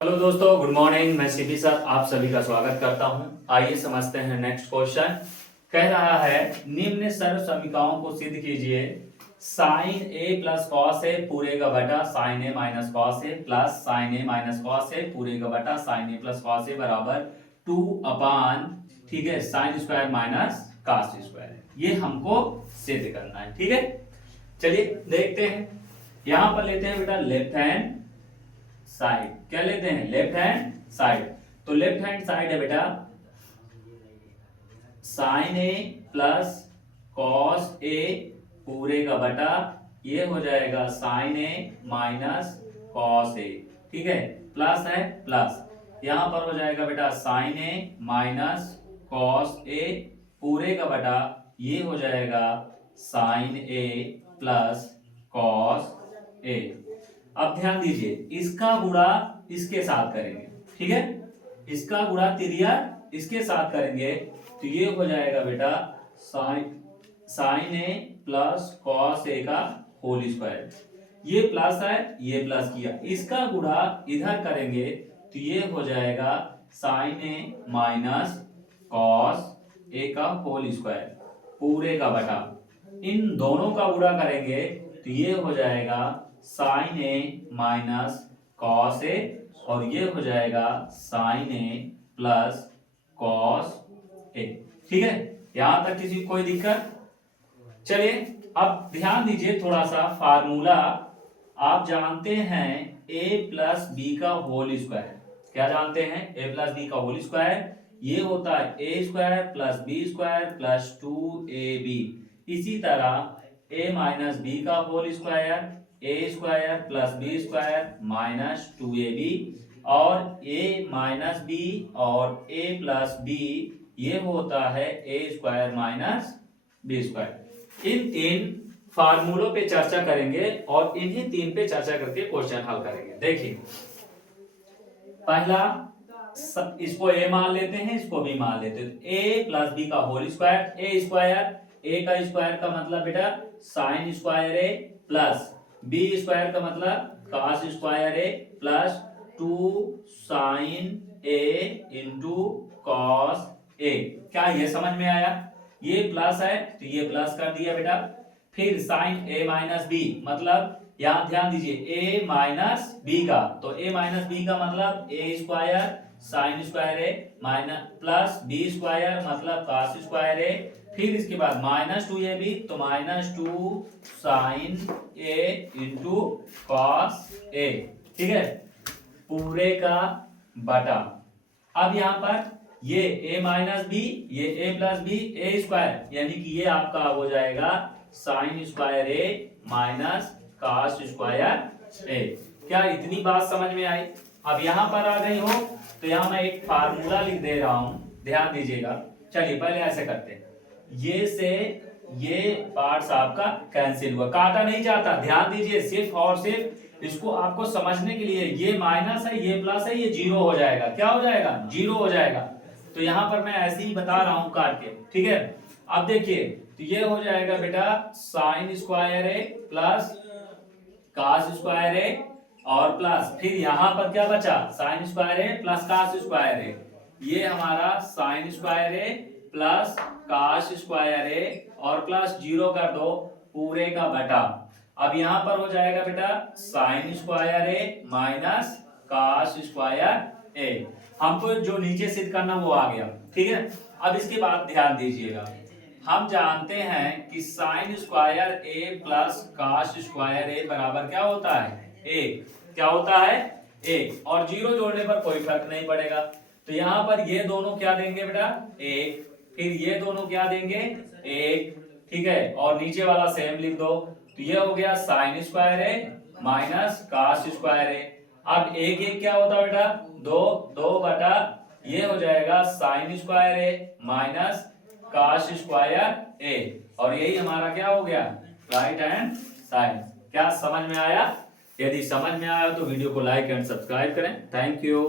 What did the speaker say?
Hello दोस्तों, good morning. मैं CP sir आप सभी का स्वागत करता हूं। आइए समझते हैं नेक्स्ट क्वेश्चन। कह रहा है निम्न सर्व समीकरणों को सिद्ध कीजिए। Sign A plus cos A पूरे का बटा sign A minus cos A plus sign A minus cos A पूरे का बटा sign A plus cos A बराबर 2 ठीक है sine square minus cos square. ये हमको सिद्ध करना है। ठीक है, चलिए देखते हैं। यहां पर लेते हैं बेटा लेफ्ट हैंड साइड। क्या लेते हैं? Left hand side. तो लेफ्ट हैंड साइड है बेटा sign A plus cos A पूरे का बटा ये हो जाएगा sign A minus cos A. ठीक है, प्लस है प्लस, यहां पर हो जाएगा बेटा sign A minus cos A पूरे का बटा ये हो जाएगा sign A plus cos A. अब ध्यान दीजिए, इसका गुणा इसके साथ करेंगे। ठीक है, इसका गुणा तिरिया इसके साथ करेंगे तो ये हो जाएगा बेटा sign A plus cos A का होल स्क्वायर। ये प्लस है, ये प्लस किया, इसका गुणा इधर करेंगे तो ये हो जाएगा sign A minus cos A का होल स्क्वायर पूरे का बटा। इन दोनों का गुणा करेंगे तो ये हो जाएगा sign A minus cos A और ये हो जाएगा sign A plus cos A. ठीक है, यहां तक किसी कोई दिक्कत? चलिए अब ध्यान दीजिए थोड़ा सा फार्मूला। आप जानते हैं a प्लस बी का होल स्क्वायर। क्या जानते हैं? a प्लस बी का होल स्क्वायर ये होता है A square plus B square plus 2ab। इसी तरह a माइनस बी का whole square A square plus B square minus 2ab और a माइनस बी और a प्लस बी ये होता है A square minus B square. इन तीन फार्मूलों पे चर्चा करेंगे और इन्हीं तीन पे चर्चा करके क्वेश्चन हल करेंगे। देखिए पहला इसको a मान लेते हैं, इसको b मान लेते हैं। a प्लस बी का whole square, A square, a का स्क्वायर का मतलब बेटा sine square a plus B square का मतलब cos square A plus 2 sine A into cos A. क्या ये समझ में आया? ये प्लस है तो ये प्लस कर दिया बेटा। फिर साइन ए माइनस बी मतलब यहां ध्यान दीजिए a माइनस बी का, तो a माइनस बी का मतलब ए square sine square a minus plus B square मतलब कॉस स्क्वायर ए। फिर इसके बाद माइनस 2ab तो minus 2 sine A into cos ए। ठीक है, पूरे का बटा। अब यहां पर ये a माइनस बी, ये a plus b, a square यानी कि ये आपका हो जाएगा sine square a minus cos square a. क्या इतनी बात समझ में आई? अब यहां पर आ गई हो तो यहां मैं एक फार्मूला लिख दे रहा हूं, ध्यान दीजिएगा। चलिए पहले ऐसे करते हैं, ये से ये पार्ट्स आपका कैंसिल हुआ, काटा नहीं जाता। ध्यान दीजिए, सिर्फ और सिर्फ इसको आपको समझने के लिए ये माइनस है ये प्लस है ये जीरो हो जाएगा। क्या हो जाएगा? जीरो हो जाएगा। तो यहां पर मैं ऐसे ही बता रहा हूं काट के। ठीक है, अब देखिए तो ये हो जाएगा बेटा sine square A plus cos square ए और प्लस फिर यहां पर क्या बचा? Sign square A plus cos square ए। ये हमारा sign square A plus cos square ए और प्लस जीरो कर दो पूरे का बटा। अब यहां पर हो जाएगा बेटा sine square a minus cos square ए। हमको जो नीचे सिद्ध करना वो आ गया। ठीक है, अब इसके बाद ध्यान दीजिएगा, हम जानते हैं कि sign square A plus cos square ए बराबर क्या होता है? एक। क्या होता है? एक। और जीरो जोड़ने पर कोई फर्क नहीं पड़ेगा। तो यहां पर ये दोनों क्या देंगे बेटा? एक। फिर ये दोनों क्या देंगे? एक। ठीक है, और नीचे वाला सेम लिख दो तो ये हो गया sign square a minus cos square ए। अब एक एक क्या होता है बेटा? दो। दो बटा ये हो जाएगा sine square a minus cos square ए और यही हमारा क्या हो गया? Right hand side. क्या समझ में आया? यदि समझ में आया तो वीडियो को लाइक एंड सब्सक्राइब करें। Thank you.